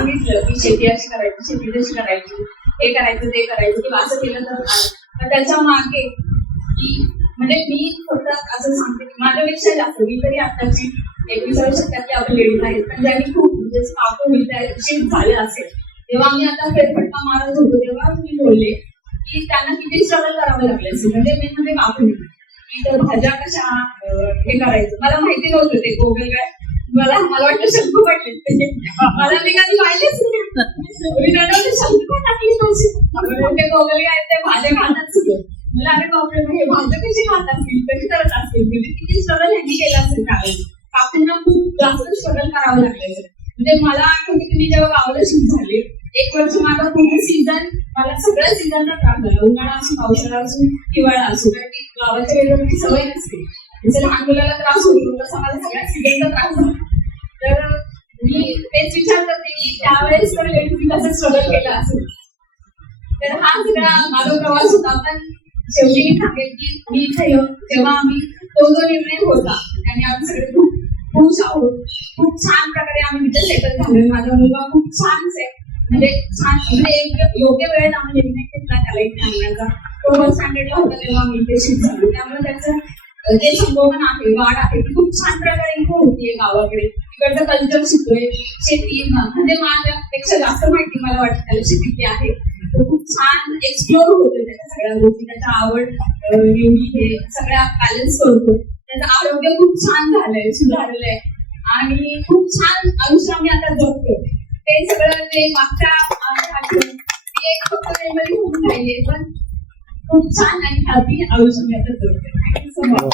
सांगितलं की शेती अशी करायची शेती तशी करायची हे करायचं ते करायचं किंवा असं केलं तर पण त्याच्यामागे की म्हणजे मी फक्त असं सांगते की माझ्यापेक्षा जास्त मी तरी आताची एकविसाव्या शतकातली आपली लेडीज आहेत पण ज्यांनी खूप म्हणजे आपण होईल झाले असेल. तेव्हा आम्ही आता फेरफटका मारत होतो तेव्हा मी बोलले की त्यांना किती स्ट्रगल करावं लागले असेल. म्हणजे मेन म्हणजे कापून की तर भाज्या कशा हे करायचं. मला माहिती नव्हतं ते गोगल काय. मला मला वाटलं शंकू वाटले मला मी कधी पाहिलेच नाही. टाकली ते गोगल आहेत ते भाज्या खातात सगळं. मला अरे बापरे हे भाज्या कशी खात असतील कशी करत असतील म्हणजे किती स्ट्रगल ह्यांनी केलं असेल त्यावेळेस खूप जास्त स्ट्रगल करावं लागलं म्हणजे मला आठवते तुम्ही जेव्हा गावाला शिफ्ट झाले एक वर्ष माझा पूर्ण सीझन मला सगळ्या सीझनला त्रास झाला. उन्हाळा असो पावसाळा असो हिवाळा असो. कारण की गावाच्या वेळेला सवय नसते. जसं लहान मुलाला त्रास होतो तसा मला सगळ्या सीझनचा त्रास झाला. तर मी तेच विचार करते की त्यावेळेस तर तुम्ही कसं स्ट्रगल केलं असेल तर हा सगळा माझा प्रवास होता पण शेवटी मी सांगेल की मी इथे येऊन जेव्हा आम्ही तो जो निर्णय होता त्याने आम्ही सगळे खूप खुश आहोत खूप छान प्रकारे आम्ही तिथे सेटल झालोय माझा मुलगा खूप छान आहे म्हणजे छान म्हणजे योग्य- वेळेत आम्ही निर्णय घेतला त्याला इथे आणण्याचा तो फर्स्ट स्टँडर्डला होता तेव्हा आम्ही इथे शिफ्ट झालो. त्यामुळे त्याचं म्हणजे जे संगोपन आहे वाढ आहे. खूप छान प्रकारे इथे होतीये गावाकडे. तिकडचं कल्चर शिकतोय शेती म्हणजे माझ्यापेक्षा जास्त माहिती मला वाटत त्याला शेतीची आहे. खूप छान एक्सप्लोर होतोय त्याच्या सगळ्या गोष्टी त्याचा आवड निवडी हे सगळ्या बॅलन्स करतो त्याचं आरोग्य खूप छान झालंय सुधारलंय. आणि खूप छान आयुष्य आम्ही आता जगतो ते सगळं जे मागच्या ती एक फक्त होऊन राहिले पण खूप छान आणि हॅपी आयुष्य मी आता जगतोय. 你怎么